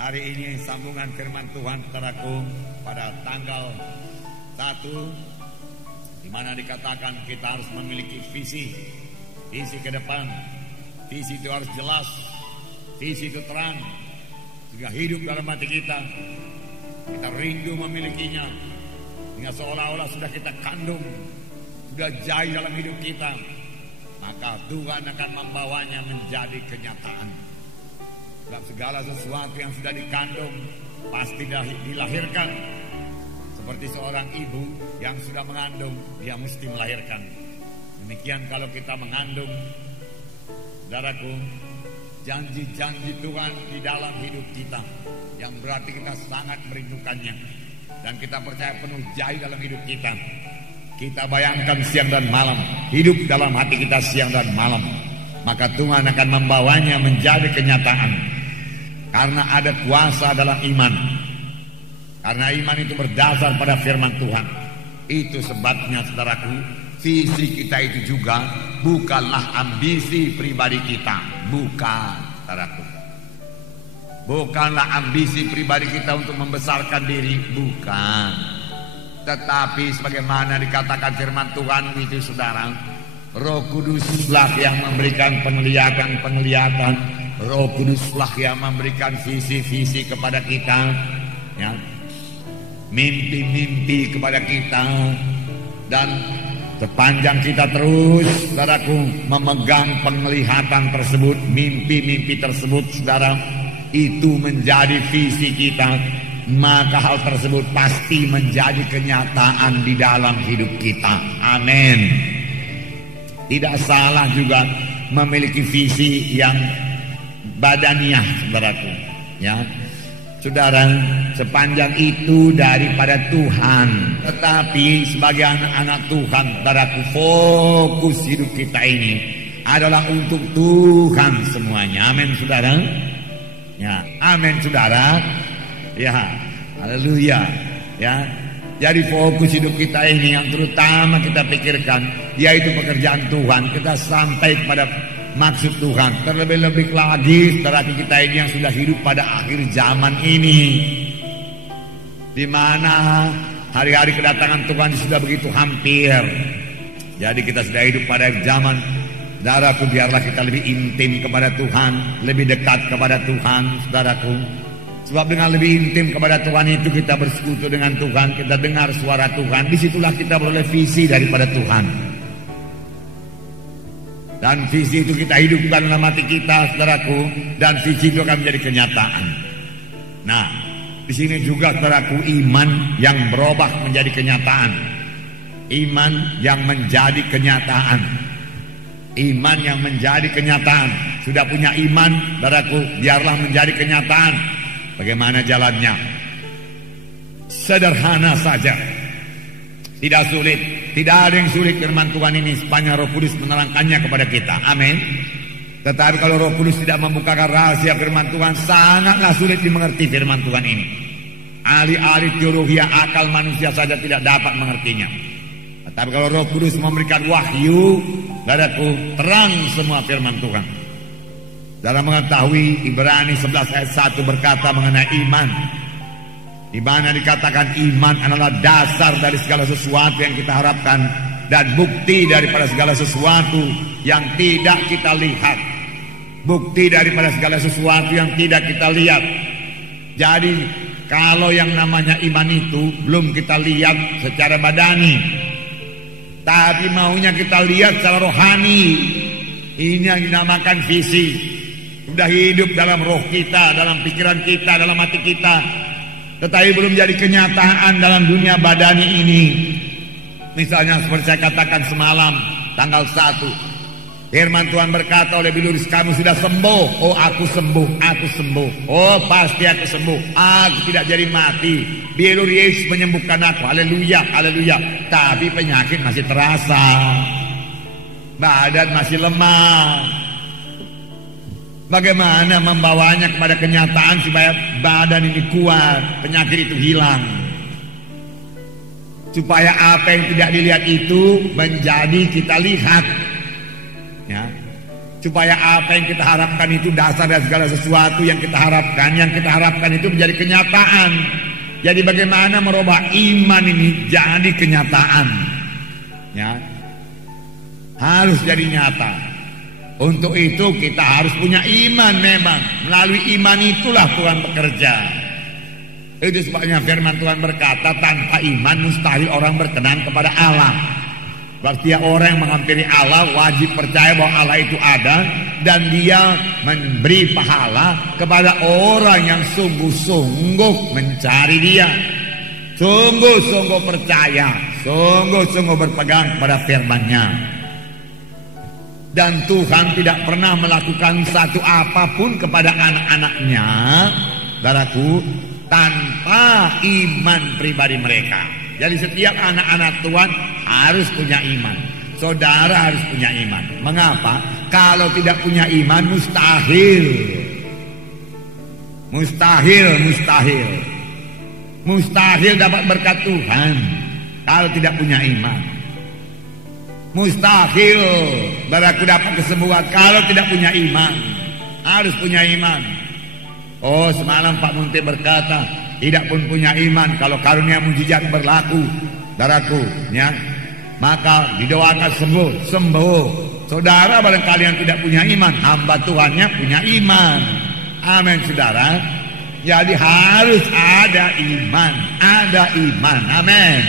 Hari ini sambungan firman Tuhan saudaraku pada tanggal 1, di mana dikatakan kita harus memiliki visi ke depan. Visi itu harus jelas, visi itu terang, sehingga hidup dalam hati kita. Kita rindu memilikinya, sehingga seolah-olah sudah kita kandung, sudah jaya dalam hidup kita. Maka Tuhan akan membawanya menjadi kenyataan. Dalam segala sesuatu yang sudah dikandung pasti dilahirkan. Seperti seorang ibu yang sudah mengandung, dia mesti melahirkan. Demikian kalau kita mengandung, saudaraku, janji-janji Tuhan di dalam hidup kita, yang berarti kita sangat merindukannya, dan kita percaya penuh jaya dalam hidup kita. Kita bayangkan siang dan malam, hidup dalam hati kita siang dan malam, maka Tuhan akan membawanya menjadi kenyataan. Karena ada kuasa dalam iman. Karena iman itu berdasar pada firman Tuhan. Itu sebabnya saudaraku, visi kita itu juga bukanlah ambisi pribadi kita. Bukan, saudaraku. Bukanlah ambisi pribadi kita untuk membesarkan diri. Bukan. Tetapi sebagaimana dikatakan firman Tuhan itu saudara, Roh Kuduslah yang memberikan penglihatan. Roh Kuduslah yang memberikan visi-visi kepada kita, ya, mimpi-mimpi kepada kita. Dan sepanjang kita terus, saudaraku, memegang penglihatan tersebut, mimpi-mimpi tersebut, saudara, itu menjadi visi kita, maka hal tersebut pasti menjadi kenyataan di dalam hidup kita. Amin. Tidak salah juga memiliki visi yang badaniah, saudaraku, ya. Saudara, sepanjang itu daripada Tuhan. Tetapi sebagai anak-anak Tuhan, saudaraku, fokus hidup kita ini adalah untuk Tuhan semuanya. Amin, saudara. Ya, amin, saudara. Ya, haleluya. Ya, jadi fokus hidup kita ini yang terutama kita pikirkan, yaitu pekerjaan Tuhan. Kita sampai kepada maksud Tuhan. Terlebih-lebih lagi saudara kita ini yang sudah hidup pada akhir zaman ini, di mana hari-hari kedatangan Tuhan sudah begitu hampir. Jadi kita sudah hidup pada zaman, saudaraku, biarlah kita lebih intim kepada Tuhan, lebih dekat kepada Tuhan, saudaraku. Sebab dengan lebih intim kepada Tuhan itu kita bersekutu dengan Tuhan, kita dengar suara Tuhan. Disitulah kita beroleh visi daripada Tuhan. Dan visi itu kita hidupkan dalam hati kita, saudaraku, dan visi itu akan menjadi kenyataan. Nah, di sini juga, saudaraku, iman yang berubah menjadi kenyataan. Iman yang menjadi kenyataan. Iman yang menjadi kenyataan. Sudah punya iman, saudaraku, biarlah menjadi kenyataan. Bagaimana jalannya? Sederhana saja, tidak sulit. Tidak ada yang sulit firman Tuhan ini sepanjang Roh Kudus menerangkannya kepada kita. Amin. Tetapi kalau Roh Kudus tidak membukakan rahasia firman Tuhan, sangatlah sulit dimengerti firman Tuhan ini. Ahli-ahli teologi akal manusia saja tidak dapat mengertinya. Tetapi kalau Roh Kudus memberikan wahyu, saudaraku, terang semua firman Tuhan. Dalam mengetahui, Ibrani 11 ayat 1 berkata mengenai iman, di mana dikatakan iman adalah dasar dari segala sesuatu yang kita harapkan dan bukti daripada segala sesuatu yang tidak kita lihat. Bukti daripada segala sesuatu yang tidak kita lihat. Jadi kalau yang namanya iman itu belum kita lihat secara badani, tapi maunya kita lihat secara rohani. Ini yang dinamakan visi. Sudah hidup dalam roh kita, dalam pikiran kita, dalam hati kita, tetapi belum jadi kenyataan dalam dunia badani ini. Misalnya seperti saya katakan semalam, tanggal 1, firman Tuhan berkata oleh Biluris, kamu sudah sembuh. Oh, aku sembuh, aku sembuh. Oh, pasti aku sembuh. Aku tidak jadi mati. Biluris menyembuhkan aku. Haleluya, haleluya. Tapi penyakit masih terasa, badan masih lemah. Bagaimana membawanya kepada kenyataan supaya badan ini kuat, penyakit itu hilang, supaya apa yang tidak dilihat itu menjadi kita lihat, ya. Supaya apa yang kita harapkan itu dasar dari segala sesuatu yang kita harapkan. Yang kita harapkan itu menjadi kenyataan. Jadi bagaimana merubah iman ini jadi kenyataan? Ya, harus jadi nyata. Untuk itu kita harus punya iman memang. Melalui iman itulah Tuhan bekerja. Itu sebabnya firman Tuhan berkata, tanpa iman mustahil orang berkenan kepada Allah. Berarti orang yang menghampiri Allah wajib percaya bahwa Allah itu ada, dan dia memberi pahala kepada orang yang sungguh-sungguh mencari dia, sungguh-sungguh percaya, sungguh-sungguh berpegang kepada firman-Nya. Dan Tuhan tidak pernah melakukan satu apapun kepada anak-anaknya, saudaraku, tanpa iman pribadi mereka. Jadi setiap anak-anak Tuhan harus punya iman. Saudara harus punya iman. Mengapa? Kalau tidak punya iman mustahil. Mustahil dapat berkat Tuhan kalau tidak punya iman. Mustahil baraku dapat kesembuhan kalau tidak punya iman. Harus punya iman. Oh, semalam Pak Munti berkata, tidak pun punya iman kalau karunia mujizat berlaku, saudaraku, ya, maka didoakan sembuh. Saudara barangkali yang tidak punya iman, hamba Tuhannya punya iman. Amin, saudara. Jadi harus ada iman, amin.